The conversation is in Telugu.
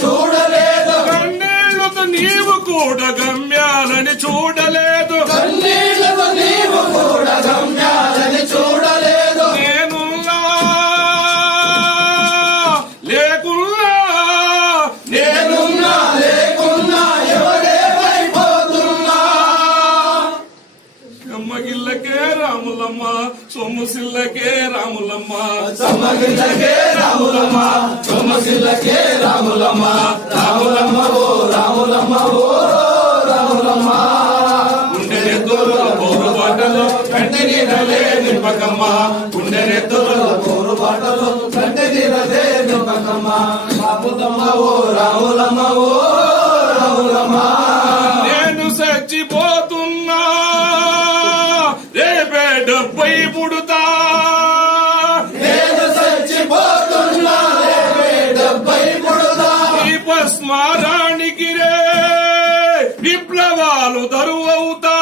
చూడలేదు, కన్నీళ్లతో నీవు కూడా గమ్యాలని చూడలేదు, కన్నీళ్లతో నీవు కూడా గమ్యాలని చూడలేదు. నేనున్నా లేకున్నా, నేనున్నా లేకున్నా ఎవరేమైపోతున్నా. అమ్మగిల్లకే రాములమ్మ, సొమ్ముసిల్లకే రాములమ్మ, సమ్మగిల్లకే రాములమ్మ, సొమ్మసిల్లకే రాములమ్మ. రాములమ్మ ఓ రాములమ్మ ఓ రాములమ్మ. గుండెనెత్తుల పోరుబాటలో కంటి నీరలే నింపకమ్మ, గుండెనెత్తుల పోరుబాటలో కంటి నీరలే నింపకమ్మ. రాములమ్మ ఓ రాములమ్మ ఓ రాములమ్మ. నేను చచ్చిపోతున్నా, రేపే 70 పుడుతా, నేను చచ్చిపోతున్నా, రేపే 70 పుడుతా. ఈ స్మారానికి రే విప్లవాలు దరువవుతా.